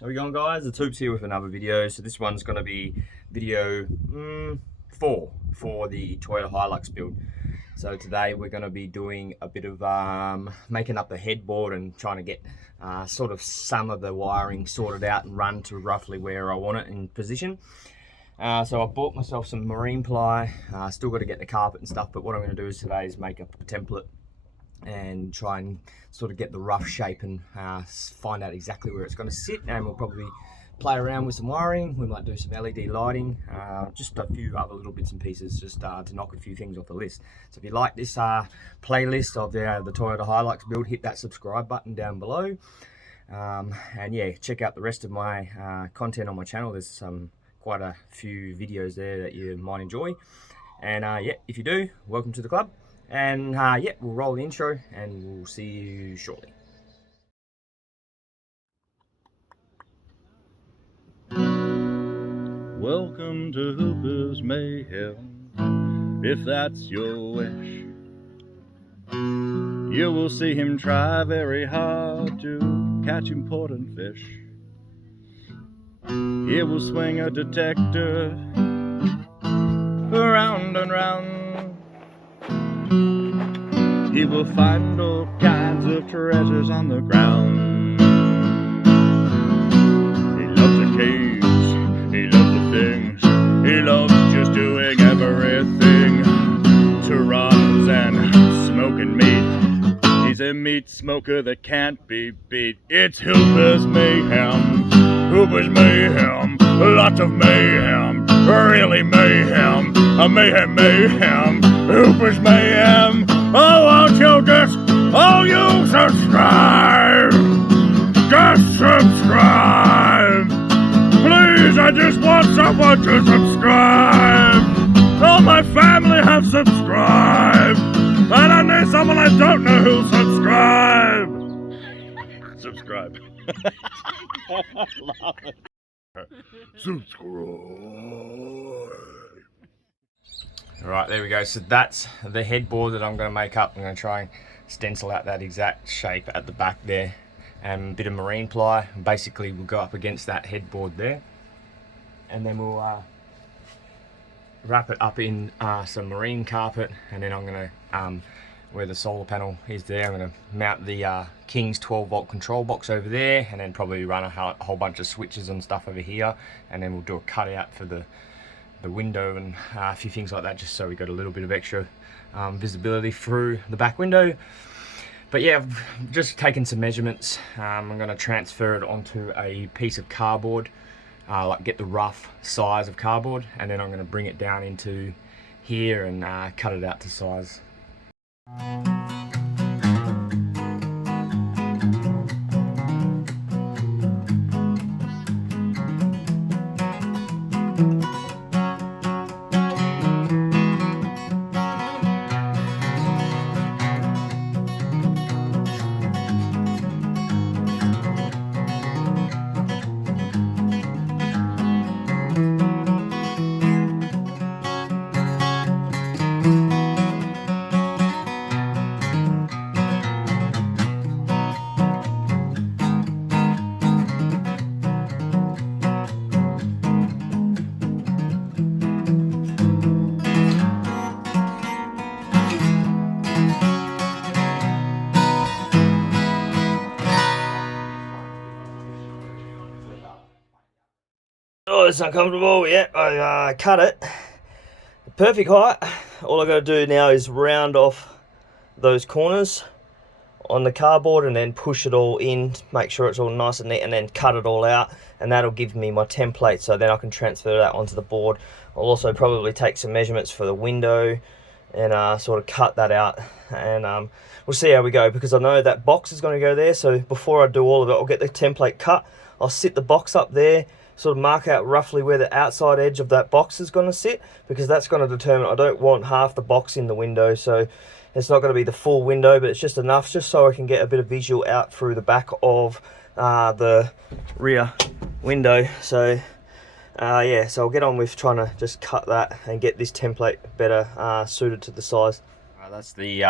How we going, guys? The Tubes here with another video. So this one's going to be video 4 for the Toyota Hilux build. So today we're going to be doing a bit of making up the headboard and trying to get sort of some of the wiring sorted out and run to roughly where I want it in position. So I bought myself some marine ply. Still got to get the carpet and stuff, but what I'm going to do is today is make up a template and try and sort of get the rough shape and find out exactly where it's going to sit. And we'll probably play around with some wiring. We might do some LED lighting, just a few other little bits and pieces, just to knock a few things off the list. So if you like this playlist of the Toyota Hilux build, hit that subscribe button down below. And yeah, check out the rest of my content on my channel. There's quite a few videos there that you might enjoy. And yeah, if you do, welcome to the club. And yeah, we'll roll the intro and we'll see you shortly. Welcome to Hooper's Mayhem. If that's your wish, you will see him try very hard to catch important fish. He will swing a detector around and round. He will find all kinds of treasures on the ground. He loves the caves, he loves the things, he loves just doing everything. To runs and smoking meat. He's a meat smoker that can't be beat. It's Hooper's Mayhem, Hooper's Mayhem, lots of mayhem, really mayhem, a mayhem, Hooper's Mayhem. Oh, won't you subscribe? Just subscribe. Please, I just want someone to subscribe. All my family have subscribed. And I need someone I don't know who'll subscribe. Subscribe. Love it. Subscribe. Alright, there we go. So that's the headboard that I'm going to make up. I'm going to try and stencil out that exact shape at the back there. And a bit of marine ply. Basically, we'll go up against that headboard there. And then we'll wrap it up in some marine carpet. And then I'm going to, where the solar panel is there, I'm going to mount the King's 12-volt control box over there. And then probably run a whole bunch of switches and stuff over here. And then we'll do a cutout for the window and a few things like that, just so we got a little bit of extra visibility through the back window. But yeah, I've just taken some measurements. I'm going to transfer it onto a piece of cardboard, like get the rough size of cardboard, and then I'm going to bring it down into here and cut it out to size. Oh, it's uncomfortable. Yeah, I cut it. Perfect height. All I got to do now is round off those corners on the cardboard and then push it all in, make sure it's all nice and neat, and then cut it all out, and that'll give me my template, so then I can transfer that onto the board. I'll also probably take some measurements for the window and sort of cut that out, and we'll see how we go, because I know that box is going to go there. So before I do all of it, I'll get the template cut, I'll sit the box up there, sort of mark out roughly where the outside edge of that box is going to sit, because that's going to determine, I don't want half the box in the window, so it's not going to be the full window, but it's just enough just so I can get a bit of visual out through the back of the rear window. So yeah, so I'll get on with trying to just cut that and get this template better suited to the size. That's the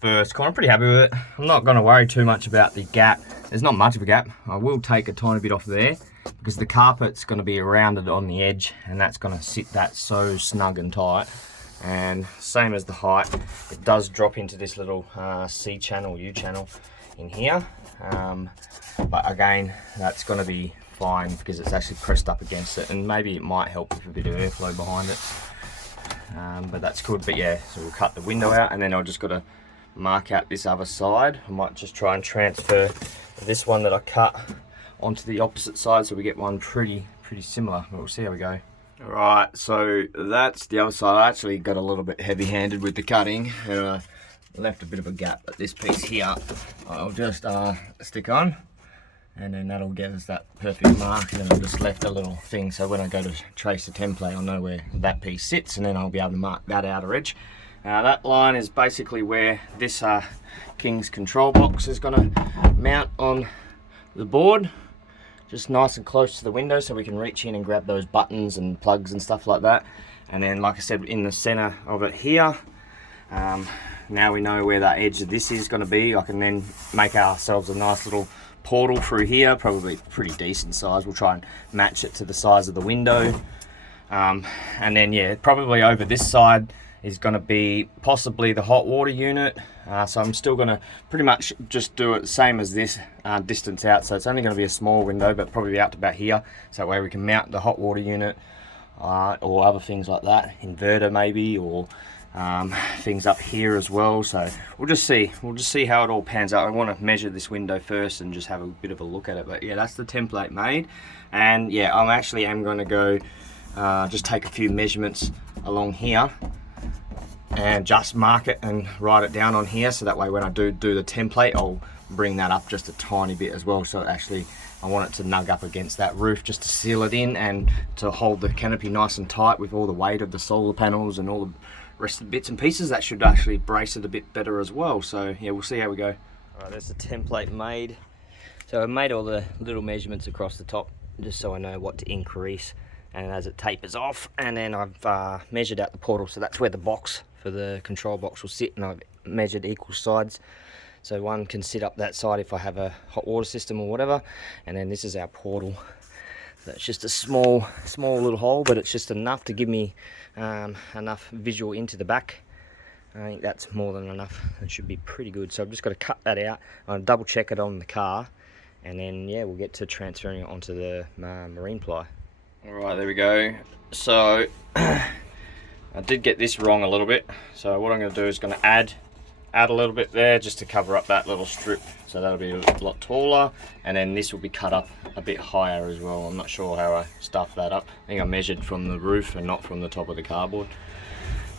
first corner. Pretty happy with it. I'm not going to worry too much about the gap. There's not much of a gap. I will take a tiny bit off there because the carpet's going to be rounded on the edge, and that's going to sit that so snug and tight. And same as the height, it does drop into this little C channel, U channel in here. But again, that's going to be fine because it's actually pressed up against it, and maybe it might help with a bit of airflow behind it. But that's good. But yeah, so we'll cut the window out, and then I've just got to mark out this other side. I might just try and transfer this one that I cut onto the opposite side so we get one pretty similar. We'll see how we go. Alright, so that's the other side. I actually got a little bit heavy-handed with the cutting, and I left a bit of a gap, but this piece here I'll just stick on, and then that'll give us that perfect mark, and then I've just left a little thing so when I go to trace the template I'll know where that piece sits, and then I'll be able to mark that outer edge. That line is basically where this King's control box is going to mount on the board, just nice and close to the window so we can reach in and grab those buttons and plugs and stuff like that. And then, like I said, in the center of it here, now we know where that edge of this is going to be. I can then make ourselves a nice little portal through here, probably pretty decent size. We'll try and match it to the size of the window. And then yeah, probably over this side is going to be possibly the hot water unit. So I'm still going to pretty much just do it the same as this distance out. So it's only going to be a small window, but probably out to about here. So that way we can mount the hot water unit or other things like that. Inverter maybe, or things up here as well. So we'll just see how it all pans out. I want to measure this window first and just have a bit of a look at it. But yeah, that's the template made. And yeah, I am going to go just take a few measurements along here and just mark it and write it down on here, so that way when I do the template I'll bring that up just a tiny bit as well. So actually I want it to nug up against that roof just to seal it in and to hold the canopy nice and tight with all the weight of the solar panels and all the rest of the bits and pieces. That should actually brace it a bit better as well. So yeah, we'll see how we go. Alright, there's the template made. So I made all the little measurements across the top just so I know what to increase and as it tapers off, and then I've measured out the portal, so that's where the box for the control box will sit, and I've measured equal sides so one can sit up that side if I have a hot water system or whatever. And then this is our portal. That's just a small little hole, but it's just enough to give me enough visual into the back. I think that's more than enough. It should be pretty good. So I've just got to cut that out. I'll double check it on the car, and then yeah, we'll get to transferring it onto the marine ply. Alright, there we go. So I did get this wrong a little bit. So what I'm going to do is going to add a little bit there just to cover up that little strip. So that'll be a lot taller, and then this will be cut up a bit higher as well. I'm not sure how I stuffed that up. I think I measured from the roof and not from the top of the cardboard.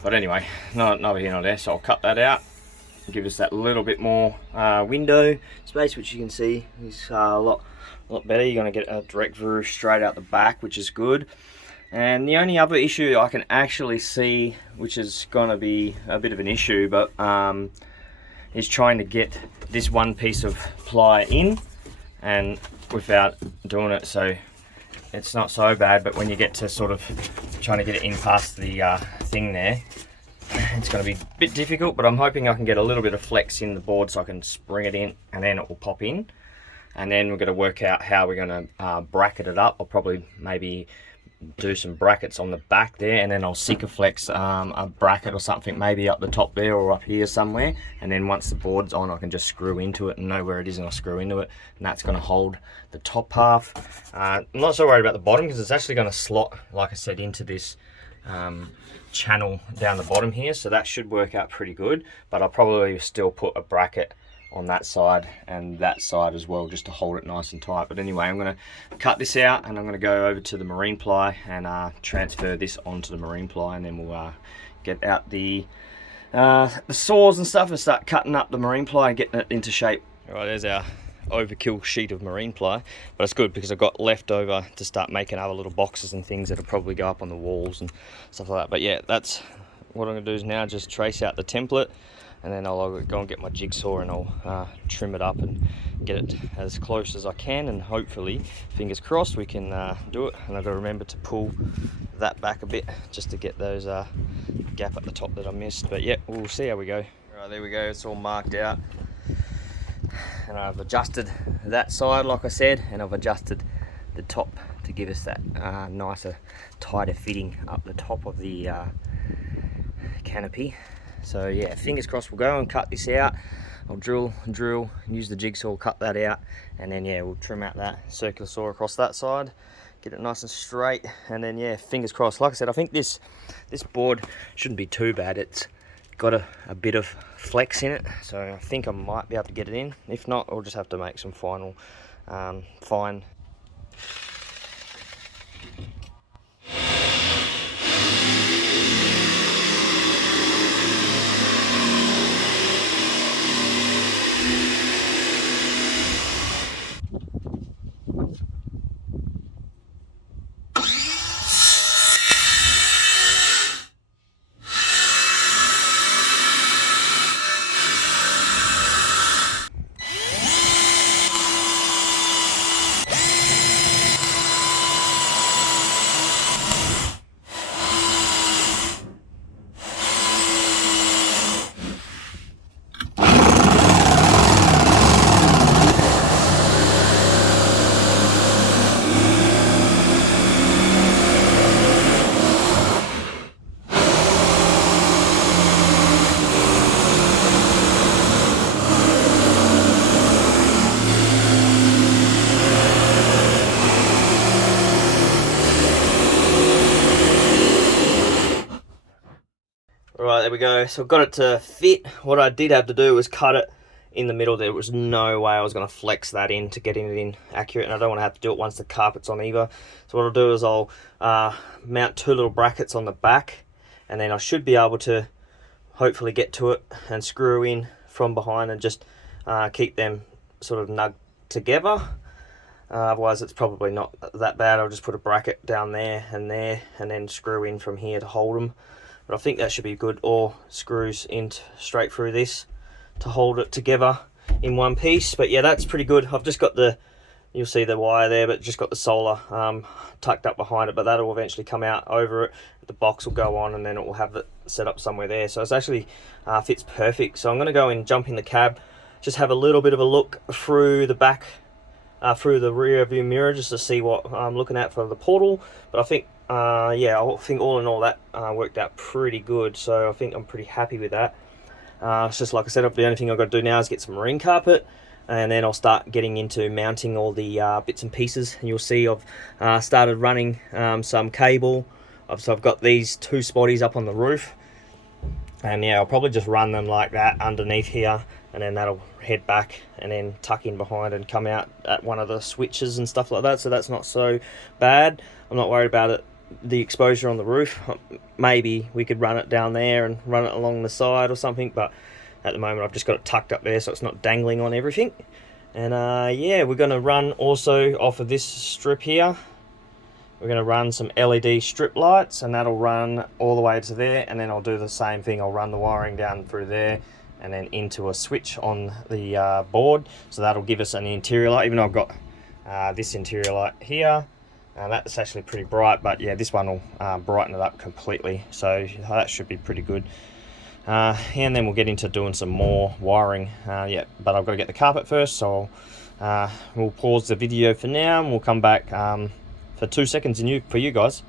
But anyway, neither here nor there. So I'll cut that out. Give us that little bit more window space, which you can see is a lot better. You're going to get a direct view straight out the back, which is good. And the only other issue I can actually see, which is going to be a bit of an issue, but is trying to get this one piece of ply in and without doing it. So it's not so bad, but when you get to sort of trying to get it in past the thing there, it's going to be a bit difficult, but I'm hoping I can get a little bit of flex in the board so I can spring it in and then it will pop in. And then we're going to work out how we're going to bracket it up. I'll probably maybe do some brackets on the back there, and then I'll Sikaflex a bracket or something maybe up the top there or up here somewhere, and then once the board's on I can just screw into it and know where it is, and I'll screw into it, and that's going to hold the top half. I'm not so worried about the bottom because it's actually going to slot, like I said, into this channel down the bottom here, so that should work out pretty good. But I'll probably still put a bracket on that side and that side as well, just to hold it nice and tight. But anyway, I'm going to cut this out and I'm going to go over to the marine ply and transfer this onto the marine ply, and then we'll get out the saws and stuff and start cutting up the marine ply and getting it into shape. All right, there's our overkill sheet of marine ply, but it's good because I've got leftover to start making other little boxes and things that'll probably go up on the walls and stuff like that. But yeah, that's what I'm going to do is now just trace out the template, and then I'll go and get my jigsaw and I'll trim it up and get it as close as I can, and hopefully, fingers crossed, we can do it. And I've got to remember to pull that back a bit just to get those gap at the top that I missed. But yeah, we'll see how we go. Right, Right, there we go, it's all marked out. And I've adjusted that side, like I said, and I've adjusted the top to give us that nicer, tighter fitting up the top of the canopy. So yeah, fingers crossed we'll go and cut this out. I'll drill, use the jigsaw, cut that out, and then yeah, we'll trim out that circular saw across that side, get it nice and straight, and then yeah, fingers crossed. Like I said, I think this board shouldn't be too bad. It's got a bit of flex in it, so I think I might be able to get it in. If not, I'll just have to make some final fine. Right, there we go. So I've got it to fit. What I did have to do was cut it in the middle. There was no way I was going to flex that in to get it in accurate, and I don't want to have to do it once the carpet's on either. So what I'll do is I'll mount two little brackets on the back, and then I should be able to hopefully get to it and screw in from behind and just keep them sort of nugged together. Otherwise it's probably not that bad. I'll just put a bracket down there, and then screw in from here to hold them. But I think that should be good, or screws in straight through this to hold it together in one piece. But yeah, that's pretty good. I've just got you'll see the wire there, but just got the solar tucked up behind it, but that'll eventually come out over it. The box will go on, and then it will have it set up somewhere there. So it's actually fits perfect. So I'm going to go and jump in the cab, just have a little bit of a look through the back, through the rear view mirror, just to see what I'm looking at for the portal. But I think yeah, I think all in all that worked out pretty good, so I think I'm pretty happy with that. It's just like I said, the only thing I've got to do now is get some marine carpet, and then I'll start getting into mounting all the bits and pieces. And you'll see I've started running some cable. So I've got these two spotties up on the roof, and yeah, I'll probably just run them like that underneath here, and then that'll head back and then tuck in behind and come out at one of the switches and stuff like that. So that's not so bad. I'm not worried about it, the exposure on the roof. Maybe we could run it down there and run it along the side or something, but at the moment I've just got it tucked up there so it's not dangling on everything. And yeah, we're going to run also off of this strip here, we're going to run some LED strip lights, and that'll run all the way to there, and then I'll do the same thing. I'll run the wiring down through there and then into a switch on the board, so that'll give us an interior light. Even though I've got this interior light here, that's actually pretty bright, but yeah, this one will brighten it up completely, so that should be pretty good. And then we'll get into doing some more wiring, yeah, but I've got to get the carpet first, so we'll pause the video for now, and we'll come back for 2 seconds for you guys.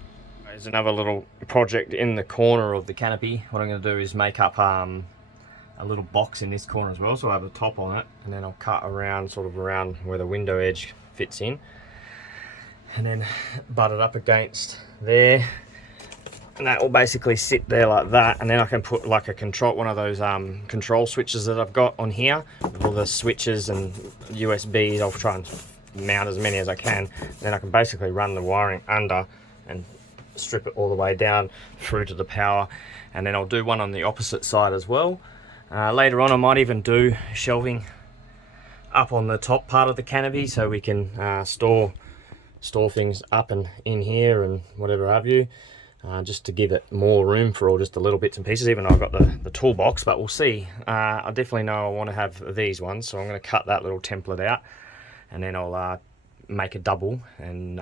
There's another little project in the corner of the canopy. What I'm going to do is make up a little box in this corner as well, so I'll have a top on it, and then I'll cut around, sort of around where the window edge fits in, and then butt it up against there, and that will basically sit there like that. And then I can put like one of those control switches that I've got on here with all the switches and USBs. I'll try and mount as many as I can. Then I can basically run the wiring under and strip it all the way down through to the power, and then I'll do one on the opposite side as well. Later on I might even do shelving up on the top part of the canopy, so we can store things up and in here and whatever have you, just to give it more room for all just the little bits and pieces, even though I've got the toolbox. But we'll see. I definitely know I want to have these ones, so I'm going to cut that little template out, and then I'll make a double and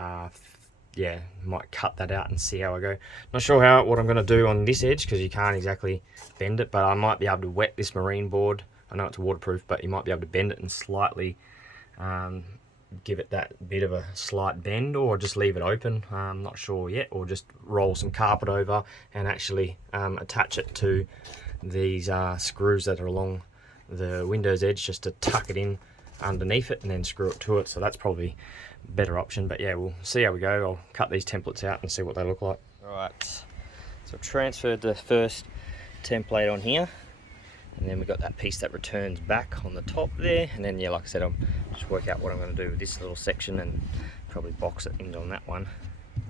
yeah, might cut that out and see how I go. Not sure what I'm going to do on this edge, because you can't exactly bend it, but I might be able to wet this marine board. I know it's waterproof, but you might be able to bend it and slightly give it that bit of a slight bend, or just leave it open. I'm not sure yet, or just roll some carpet over and actually attach it to these screws that are along the window's edge, just to tuck it in underneath it and then screw it to it. So that's probably a better option, but yeah, we'll see how we go. I'll cut these templates out and see what they look like. Alright, so I've transferred the first template on here, and then we've got that piece that returns back on the top there, and then yeah, like I said, I'll just work out what I'm going to do with this little section and probably box it in on that one,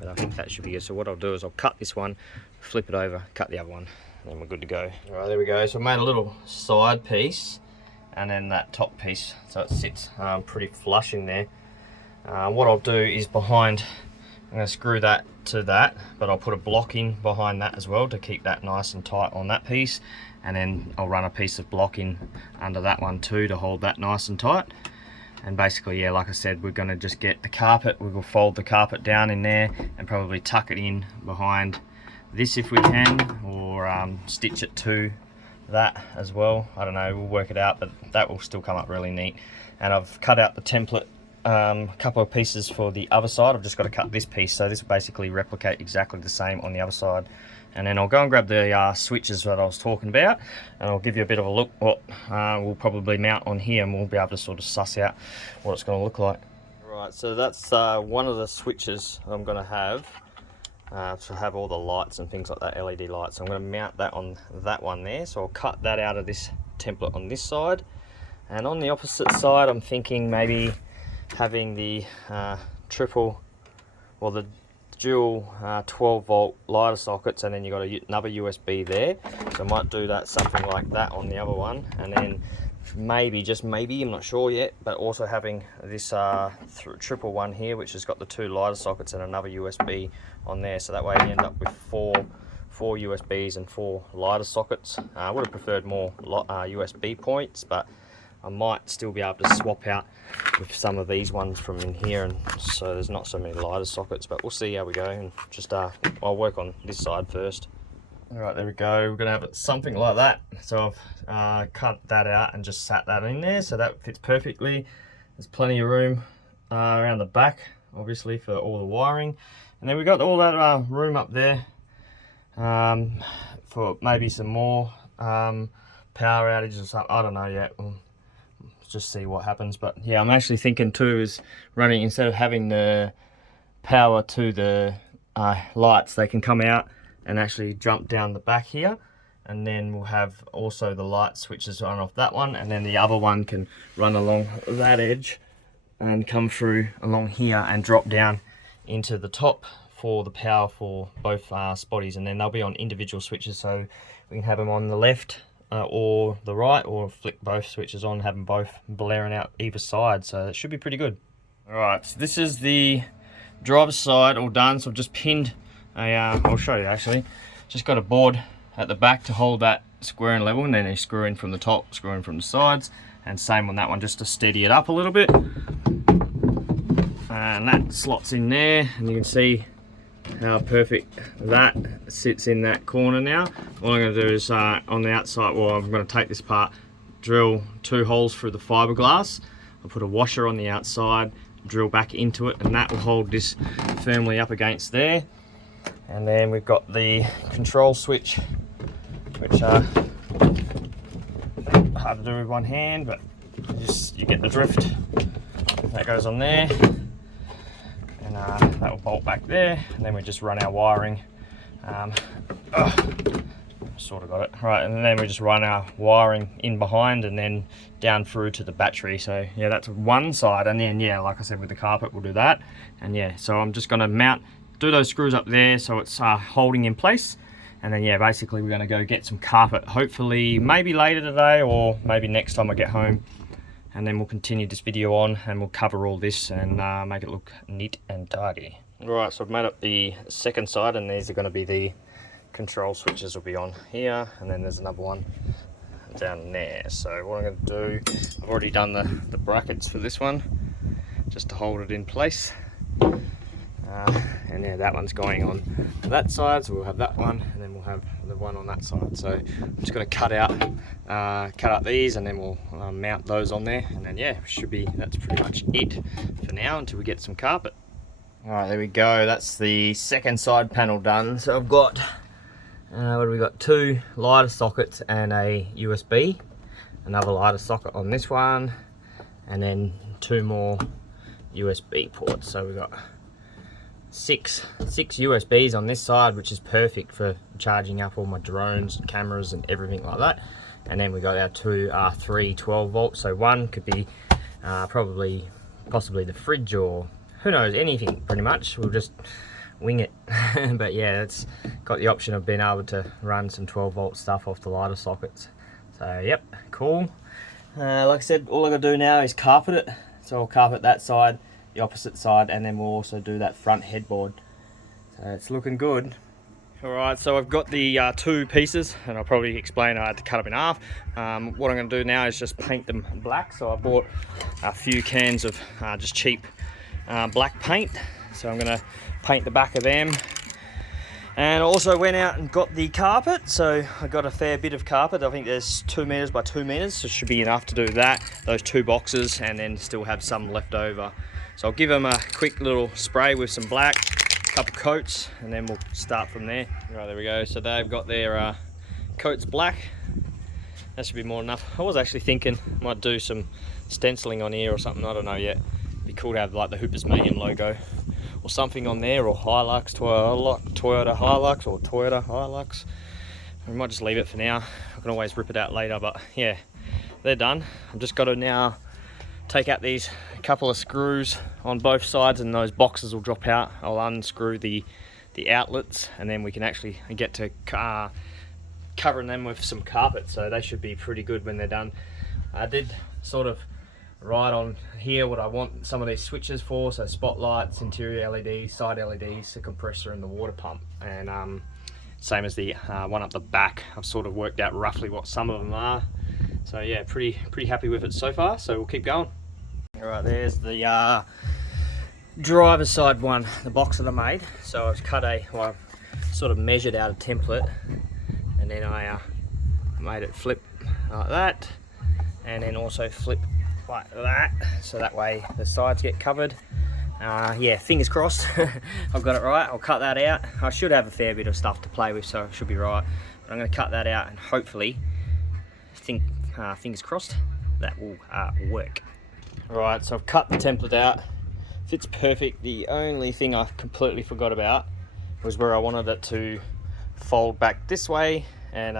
but I think that should be good. So what I'll do is I'll cut this one, flip it over, cut the other one, and then we're good to go. Alright, there we go. So I made a little side piece and then that top piece, so it sits pretty flush in there. What I'll do is behind, I'm going to screw that to that, but I'll put a block in behind that as well to keep that nice and tight on that piece, and then I'll run a piece of block in under that one too to hold that nice and tight. And basically, yeah, like I said, we're going to just get the carpet, we will fold the carpet down in there and probably tuck it in behind this if we can, or stitch it to that as well. I don't know, we'll work it out, but that will still come up really neat. And I've cut out the template, a couple of pieces for the other side. I've just got to cut this piece, so this will basically replicate exactly the same on the other side. And then I'll go and grab the switches that I was talking about, and I'll give you a bit of a look what we'll probably mount on here, and we'll be able to sort of suss out what it's going to look like. Right, so that's one of the switches I'm going to have all the lights and things like that, LED lights. So I'm going to mount that on that one there, so I'll cut that out of this template on this side. And on the opposite side, I'm thinking maybe having the the dual 12 volt lighter sockets, and then you've got another USB there. So I might do that, something like that on the other one, and then maybe, just maybe, I'm not sure yet, but also having this triple one here, which has got the 2 lighter sockets and another USB on there, so that way you end up with four USBs and 4 lighter sockets. I would have preferred more USB points, but I might still be able to swap out with some of these ones from in here, and so there's not so many lighter sockets, but we'll see how we go. And just I'll work on this side first. Alright, there we go. We're gonna have it something like that. So I've cut that out and just sat that in there, so that fits perfectly. There's plenty of room around the back, obviously, for all the wiring. And then we've got all that room up there for maybe some more power outages or something. I don't know yet. We'll just see what happens. But yeah, I'm actually thinking too is running, instead of having the power to the lights, they can come out and actually jump down the back here, and then we'll have also the light switches on off that one, and then the other one can run along that edge and come through along here and drop down into the top for the power for both spotties, and then they'll be on individual switches, so we can have them on the left or the right, or flick both switches on, have them both blaring out either side, so it should be pretty good. Alright, so this is the driver's side all done, so I've just pinned I'll show you actually. Just got a board at the back to hold that square and level, and then you screw in from the top, screw in from the sides, and same on that one just to steady it up a little bit. And that slots in there, and you can see how perfect that sits in that corner now. All I'm going to do is on the outside, well, I'm going to take this part, drill 2 holes through the fiberglass. I'll put a washer on the outside, drill back into it, and that will hold this firmly up against there. And then we've got the control switch, which hard to do with one hand, but you get the drift. That goes on there, and that will bolt back there, and then we just run our wiring. Sort of got it right, and then we just run our wiring in behind and then down through to the battery. So yeah, that's one side, and then yeah, like I said, with the carpet we'll do that. And yeah, so I'm just going to do those screws up there so it's holding in place, and then yeah, basically we're going to go get some carpet, hopefully maybe later today or maybe next time I get home, and then we'll continue this video on and we'll cover all this and make it look neat and tidy. Right, so I've made up the second side, and these are going to be the control switches will be on here, and then there's another one down there. So what I'm going to do, I've already done the brackets for this one just to hold it in place. and yeah, that one's going on that side, so we'll have that one, and then we'll have the one on that side. So I'm just going to cut out these, and then we'll mount those on there, and then yeah, that's pretty much it for now until we get some carpet. All right, there we go. That's the second side panel done. So I've got what do we got? 2 lighter sockets and a USB, another lighter socket on this one, and then 2 more USB ports. So we've got six USBs on this side, which is perfect for charging up all my drones, cameras, and everything like that. And then we got our 2 3 12 volts. So one could be possibly the fridge, or who knows, anything pretty much. We'll just wing it. But yeah, it's got the option of being able to run some 12 volt stuff off the lighter sockets. So yep, cool. Like I said, all I gotta do now is carpet it. So I'll carpet that side, the opposite side, and then we'll also do that front headboard. So it's looking good. Alright, so I've got the 2 pieces, and I'll probably explain I had to cut them in half. What I'm going to do now is just paint them black. So I bought a few cans of just cheap black paint. So I'm going to paint the back of them. And I also went out and got the carpet. So I got a fair bit of carpet. I think there's 2 meters by 2 meters, so it should be enough to do that, those 2 boxes, and then still have some left over. So I'll give them a quick little spray with some black, couple coats, and then we'll start from there. Right, there we go. So they've got their coats black. That should be more than enough. I was actually thinking I might do some stenciling on here or something. I don't know yet. It'd be cool to have like the Hoopers Mayhem logo or something on there, or Hilux, Toyota Hilux, or Toyota Hilux. We might just leave it for now. I can always rip it out later, but yeah, they're done. I've just got to now take out these couple of screws on both sides, and those boxes will drop out. I'll unscrew the outlets, and then we can actually get to covering them with some carpet. So they should be pretty good when they're done. I did sort of write on here what I want some of these switches for. So spotlights, interior LEDs, side LEDs, the compressor, and the water pump. And same as the one up the back. I've sort of worked out roughly what some of them are. So yeah, pretty happy with it so far, so we'll keep going. All right, there's the driver's side one, the box that I made. So I've I sort of measured out a template, and then I made it flip like that, and then also flip like that, so that way the sides get covered. Yeah, fingers crossed I've got it right. I'll cut that out. I should have a fair bit of stuff to play with, so it should be right. But I'm going to cut that out, and hopefully, fingers crossed, that will work. Right, so I've cut the template out. Fits perfect. The only thing I completely forgot about was where I wanted it to fold back this way and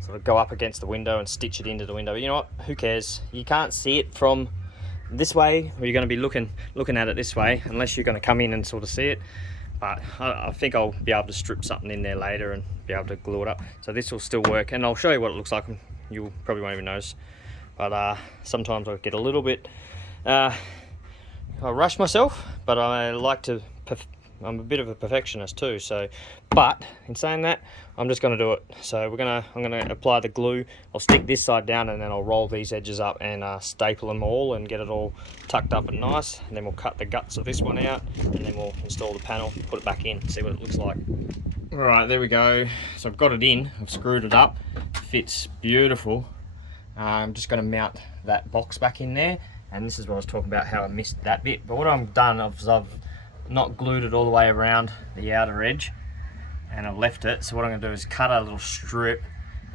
sort of go up against the window and stitch it into the window. You know what? Who cares? You can't see it from this way, or you're going to be looking at it this way, unless you're going to come in and sort of see it. But I think I'll be able to strip something in there later and be able to glue it up. So this will still work, and I'll show you what it looks like. You probably won't even notice. But sometimes I get a little bit, I rush myself, but I like to, I'm a bit of a perfectionist too. So, but in saying that, I'm just going to do it. So I'm going to apply the glue. I'll stick this side down, and then I'll roll these edges up and staple them all and get it all tucked up and nice. And then we'll cut the guts of this one out, and then we'll install the panel, put it back in, see what it looks like. All right, there we go. So I've got it in. I've screwed it up. Fits beautiful. I'm just going to mount that box back in there, and this is what I was talking about, how I missed that bit. But what I've done is I've not glued it all the way around the outer edge, and I've left it. So what I'm going to do is cut a little strip,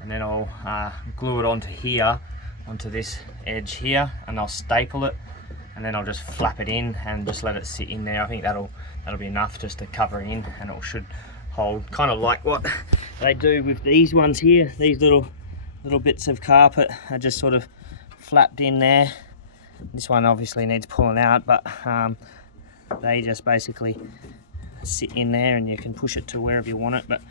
and then I'll glue it onto here, onto this edge here, and I'll staple it, and then I'll just flap it in and just let it sit in there. I think that'll be enough just to cover it in, and it should hold, kind of like what they do with these ones here. These little bits of carpet are just sort of flapped in there. This one obviously needs pulling out, but they just basically sit in there, and you can push it to wherever you want it. But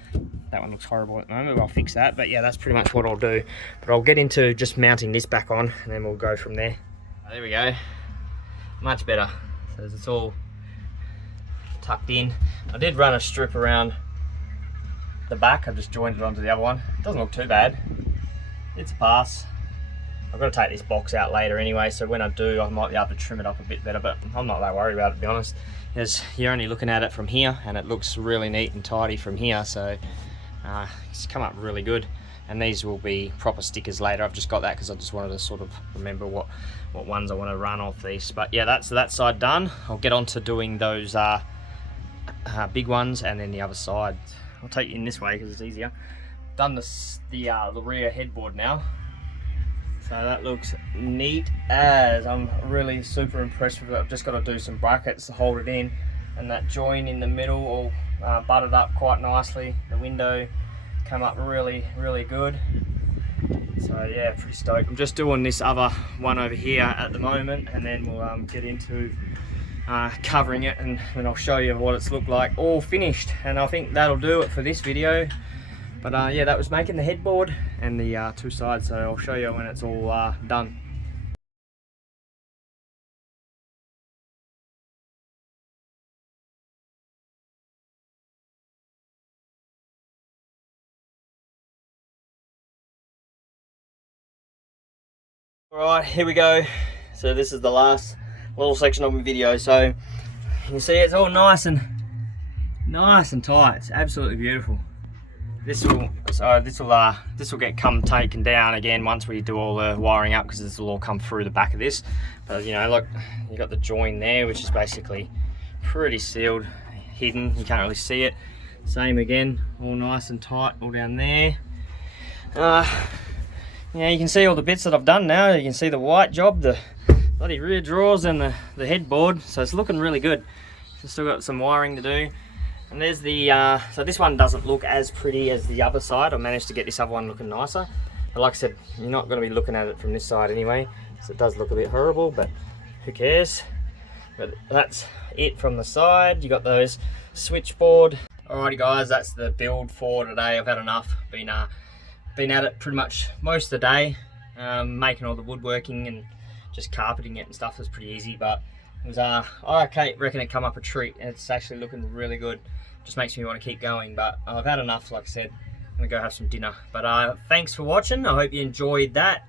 that one looks horrible at the moment, but I'll fix that. But yeah, that's pretty much what I'll do. But I'll get into just mounting this back on, and then we'll go from there. There we go, much better. So it's all tucked in. I did run a strip around the back. I just joined it onto the other one. It doesn't look too bad. It's a pass. I've got to take this box out later anyway, so when I do, I might be able to trim it up a bit better, but I'm not that worried about it, to be honest. Because you're only looking at it from here, and it looks really neat and tidy from here, so it's come up really good. And these will be proper stickers later. I've just got that because I just wanted to sort of remember what ones I want to run off these. But yeah, that's that side done. I'll get on to doing those big ones, and then the other side. I'll take you in this way because it's easier. Done the rear headboard now. So that looks neat as. I'm really super impressed with it. I've just got to do some brackets to hold it in, and that join in the middle all butted up quite nicely. The window came up really good. So yeah, pretty stoked. I'm just doing this other one over here at the moment, and then we'll get into covering it, and I'll show you what it's looked like all finished. And I think that'll do it for this video. But yeah, that was making the headboard and the two sides, so I'll show you when it's all done. Alright, here we go. So this is the last little section of my video. So you can see it's all nice and tight. It's absolutely beautiful. This will get taken down again once we do all the wiring up, because this will all come through the back of this. But you know, look, you got the join there, which is basically pretty sealed, hidden. You can't really see it. Same again, all nice and tight, all down there. Yeah, you can see all the bits that I've done now. You can see the white job, the bloody rear drawers, and the headboard. So it's looking really good. Still got some wiring to do. And there's the, so this one doesn't look as pretty as the other side. I managed to get this other one looking nicer. But like I said, you're not going to be looking at it from this side anyway. So it does look a bit horrible, but who cares? But that's it from the side. You got those switchboard. Alrighty guys, that's the build for today. I've had enough. Been at it pretty much most of the day. Making all the woodworking and just carpeting it and stuff was pretty easy, but it was, I reckon it come up a treat. It's actually looking really good. Just makes me want to keep going, but I've had enough, like I said. I'm gonna go have some dinner. But thanks for watching. I hope you enjoyed that.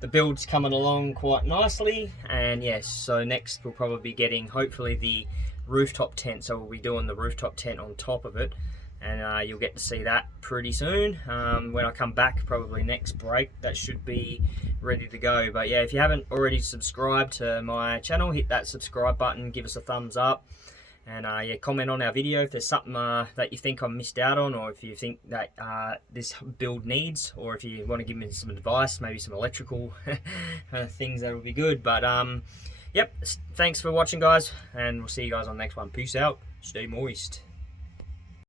The build's coming along quite nicely, and yes, so next we'll probably be getting hopefully the rooftop tent. So we'll be doing the rooftop tent on top of it, and you'll get to see that pretty soon. When I come back, probably next break, that should be ready to go. But yeah, if you haven't already subscribed to my channel, hit that subscribe button, give us a thumbs up, and yeah, comment on our video if there's something that you think I missed out on, or if you think that this build needs, or if you want to give me some advice, maybe some electrical things, that would be good. But yep, thanks for watching guys, and we'll see you guys on the next one. Peace out, stay moist.